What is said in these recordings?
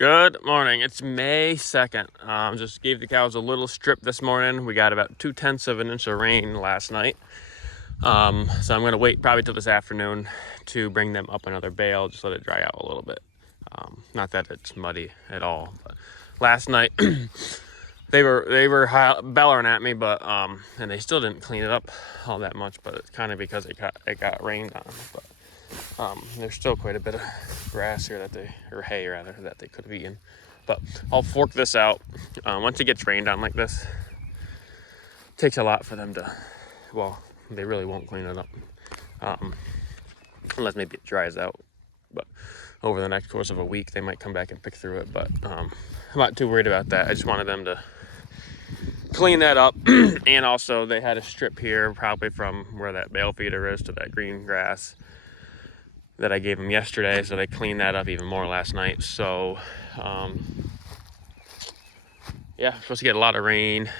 Good morning. It's May 2nd. Just gave the cows a little strip this morning. We got about 2/10 of an inch of rain last night. So I'm going to wait probably till this afternoon to bring them up another bale, just let it dry out a little bit. Not that it's muddy at all, but last night they were bellering at me, but and they still didn't clean it up all that much, but it's kind of because it got rained on. But there's still quite a bit of grass here or hay rather, that they could have eaten. But I'll fork this out. Once it gets rained on like this, it takes a lot for them to, well, they really won't clean it up. Unless maybe it dries out. But over the next course of a week, they might come back and pick through it. But I'm not too worried about that. I just wanted them to clean that up. And also they had a strip here, probably from where that bale feeder is to that green grass that I gave them yesterday, so they cleaned that up even more last night. So yeah, supposed to get a lot of rain.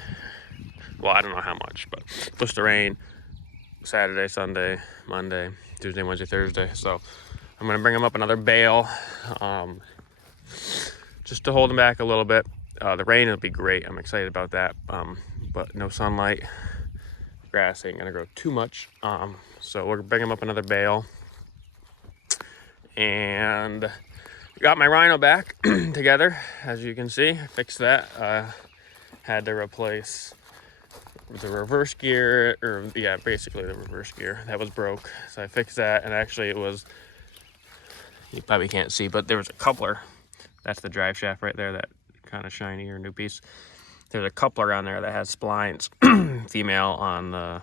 Well, I don't know how much, but supposed to rain Saturday, Sunday, Monday, Tuesday, Wednesday, Thursday. So I'm gonna bring them up another bale, just to hold them back a little bit. The rain will be great. I'm excited about that. But no sunlight, grass ain't gonna grow too much. So we're bringing them up another bale. And got my Rhino back together, as you can see. Fixed that. Had to replace the reverse gear, or yeah, basically the reverse gear that was broke. So I fixed that, and actually it was, you probably can't see, but there was a coupler. That's the drive shaft right there, that kind of shiny or new piece. There's a coupler on there that has splines, female on the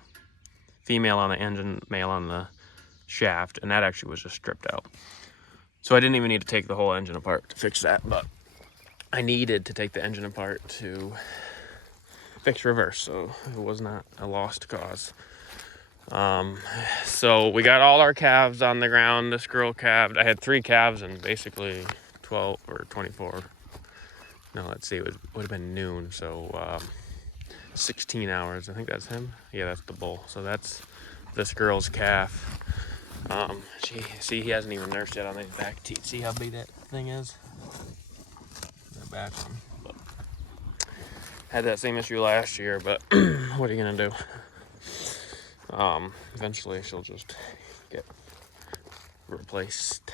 engine, male on the shaft, and that actually was just stripped out. So I didn't even need to take the whole engine apart to fix that, but I needed to take the engine apart to fix reverse, so it was not a lost cause. So we got all our calves on the ground. This girl calved. I had 3 calves in basically 12 or 24. No, let's see, it would have been noon, so 16 hours. I think that's him. Yeah, that's the bull. So that's this girl's calf. He hasn't even nursed yet on his back teeth. See how big that thing is? The back one. But had that same issue last year, but what are you gonna do? Eventually she'll just get replaced.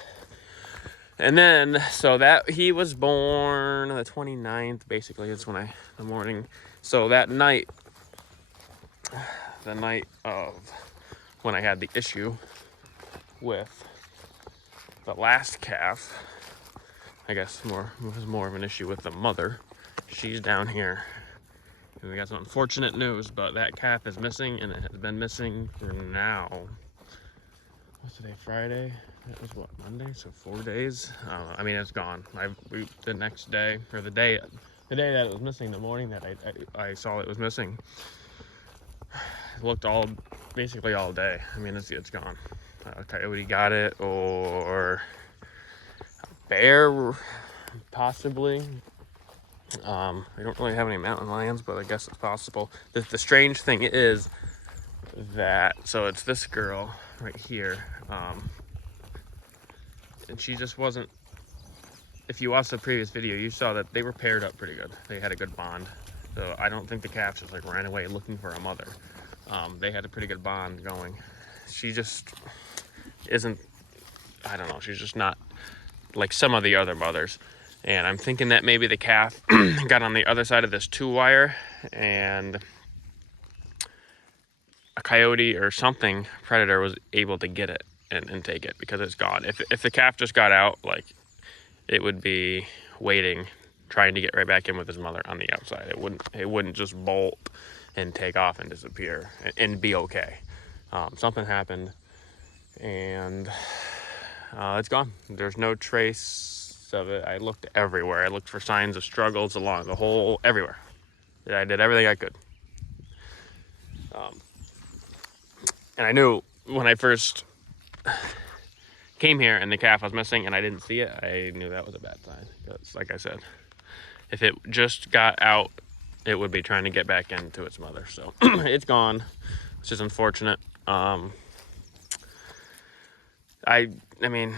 And then, so that he was born the 29th, basically, is when the morning. So that night, the night of when I had the issue with the last calf, I guess was more of an issue with the mother. She's down here, and we got some unfortunate news, but that calf is missing, and it has been missing for now. What's today? Friday? That was what, Monday? So 4 days. I mean, it's gone. The next day, or the day that it was missing, the morning that I saw it was missing, I looked basically all day. I mean, it's gone. A coyote got it, or a bear, possibly. We don't really have any mountain lions, but I guess it's possible. The strange thing is that, so it's this girl right here, and she just wasn't, if you watched the previous video, you saw that they were paired up pretty good. They had a good bond. So I don't think the calf just like ran away looking for a mother. They had a pretty good bond going. She just isn't, I don't know, she's just not like some of the other mothers. And I'm thinking that maybe the calf got on the other side of this 2-wire, and a coyote or something, predator, was able to get it and take it, because it's gone. If the calf just got out, like, it would be waiting, trying to get right back in with his mother on the outside. It wouldn't just bolt and take off and disappear and be okay. Something happened, and it's gone. There's no trace of it. I looked everywhere. I looked for signs of struggles along the whole, everywhere. I did everything I could. And I knew when I first came here and the calf was missing and I didn't see it, I knew that was a bad sign. Because, like I said, if it just got out, it would be trying to get back into its mother. So it's gone, which is unfortunate. I mean,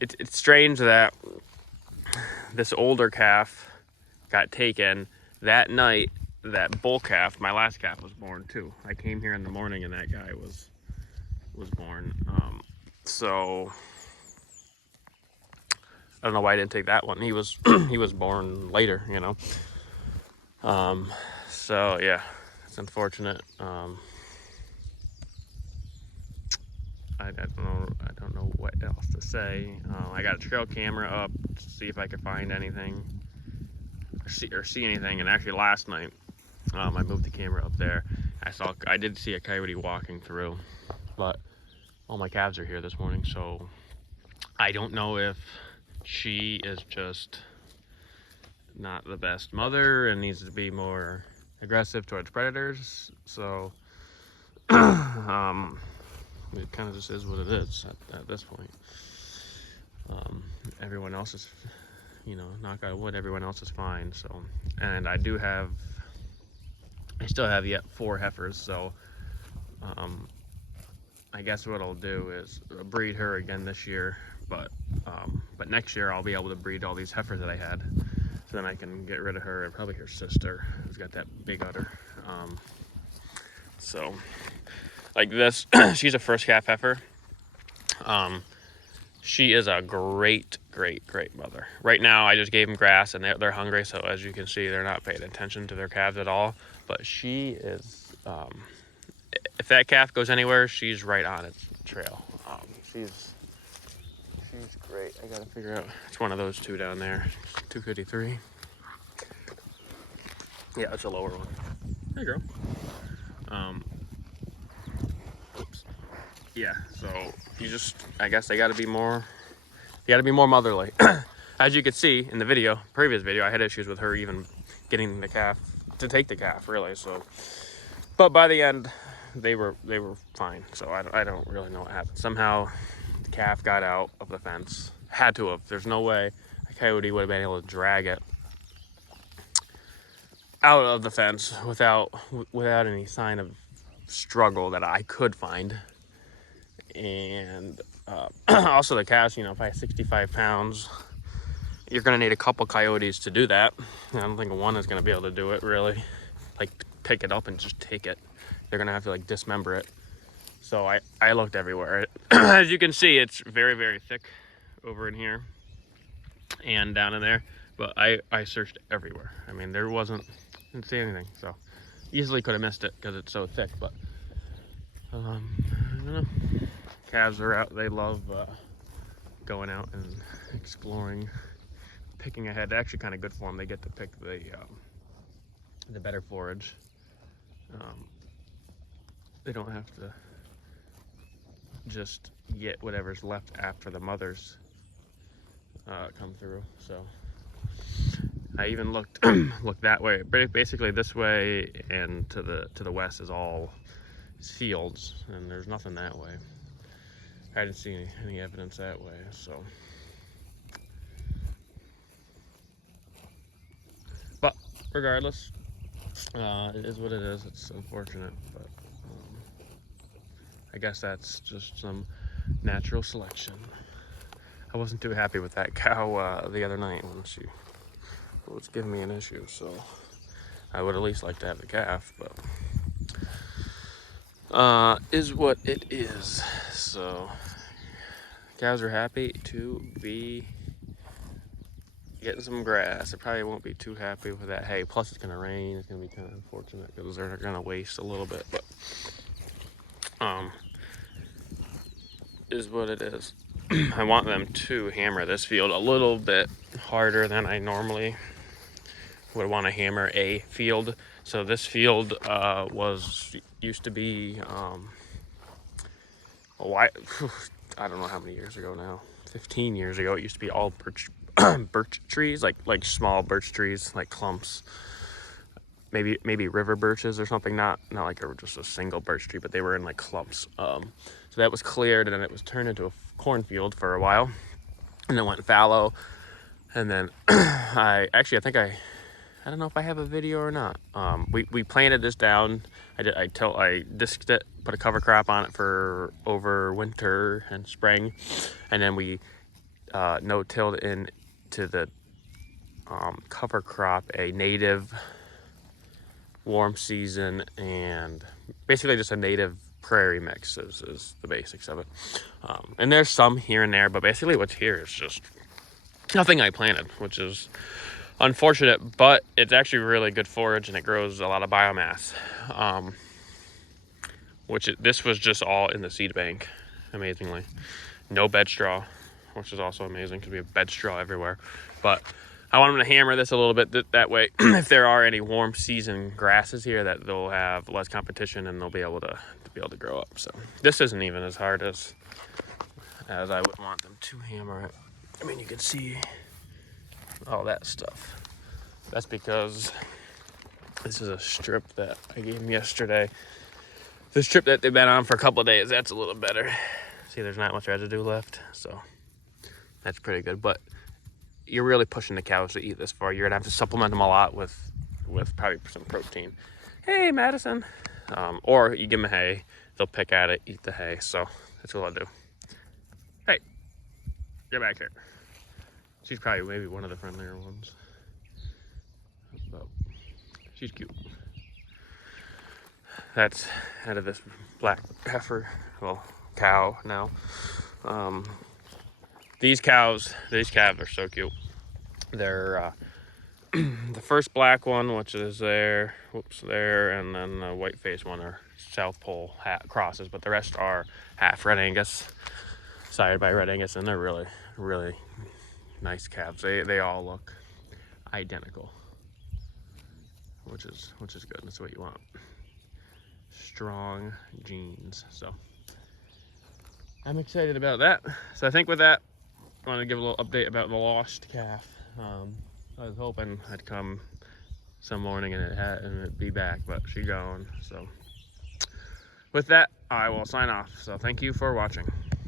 it's strange that this older calf got taken that night. That bull calf, my last calf, was born too. I came here in the morning and that guy was born. So I don't know why I didn't take that one. He was he was born later, you know. So yeah, it's unfortunate. I don't know what else to say. I got a trail camera up to see if I could find anything or see anything. And actually last night, I moved the camera up there. I did see a coyote walking through, but all my calves are here this morning, so I don't know if she is just not the best mother and needs to be more aggressive towards predators. So it kind of just is what it is at this point. Everyone else is, you know, knock on wood, everyone else is fine. So, and I still have yet 4 heifers, so I guess what I'll do is breed her again this year, but next year I'll be able to breed all these heifers that I had, so then I can get rid of her and probably her sister who's got that big udder. So like this, she's a first calf heifer. She is a great mother. Right now I just gave them grass and they're hungry, so as you can see, they're not paying attention to their calves at all. But she is, if that calf goes anywhere, she's right on its trail. She's great. I gotta figure out, it's one of those two down there. 253. Yeah, it's a lower one. There you go. Oops. Yeah, so I guess they gotta be more motherly. As you could see in the previous video, I had issues with her even getting the calf to take the calf, really. So, but by the end, they were fine. So I don't really know what happened. Somehow the calf got out of the fence. Had to have. There's no way a coyote would have been able to drag it out of the fence without any sign of struggle that I could find. And also the calves, you know, if I have 65 pounds, you're gonna need a couple coyotes to do that. I don't think one is gonna be able to do it, really. Like pick it up and just take it. They're gonna have to like dismember it. So I looked everywhere. As you can see, it's very thick over in here and down in there. But I searched everywhere. I mean, didn't see anything. So easily could have missed it because it's so thick. But I don't know. Calves are out. They love going out and exploring, picking ahead. Actually, kind of good for them. They get to pick the better forage. They don't have to just get whatever's left after the mothers come through. So I even looked that way. Basically, this way and to the west is all fields, and there's nothing that way. I didn't see any evidence that way. So, but regardless, it is what it is. It's unfortunate, but I guess that's just some natural selection. I wasn't too happy with that cow the other night when she was giving me an issue, so I would at least like to have the calf, but is what it is. So cows are happy to be getting some grass. I probably won't be too happy with that hay. Plus it's gonna rain. It's gonna be kind of unfortunate because they're gonna waste a little bit, but is what it is. I want them to hammer this field a little bit harder than I normally would want to hammer a field. So this field used to be I don't know how many years ago now, 15 years ago, it used to be all birch trees, like small birch trees, like clumps, maybe river birches or something, not like just a single birch tree, but they were in like clumps. So that was cleared, and then it was turned into a cornfield for a while, and then went fallow. And then I don't know if I have a video or not. We planted this down. I disked it, put a cover crop on it for over winter and spring, and then we no-tilled into the cover crop, a native warm season, and basically just a native prairie mix is the basics of it. And there's some here and there, but basically what's here is just nothing I planted, which is unfortunate, but it's actually really good forage and it grows a lot of biomass. This was just all in the seed bank, amazingly. No bed straw, which is also amazing because we have bed straw everywhere. But I want them to hammer this a little bit that way. If there are any warm season grasses here, that they'll have less competition and they'll be able to grow up. So this isn't even as hard as I would want them to hammer it. I mean, you can see all that stuff. That's because this is a strip that I gave them yesterday. The strip that they've been on for a couple of days, that's a little better. See, there's not much residue left, so that's pretty good. But you're really pushing the cows to eat this far. You're gonna have to supplement them a lot with probably some protein. Hey, Madison. Or you give them hay, they'll pick at it, eat the hay. So that's what I'll do. Hey, get back here. She's probably maybe one of the friendlier ones. But she's cute. That's out of this black heifer, well, cow now. These calves are so cute. They're the first black one, which is there, and then the white face one are South Pole crosses, but the rest are half Red Angus, sired by Red Angus, and they're really, really nice calves. They all look identical, which is good. That's what you want. Strong genes. So I'm excited about that. So I think with that, I want to give a little update about the lost calf. I was hoping I'd come some morning and it'd be back, but she's gone. So with that, I will sign off. So thank you for watching.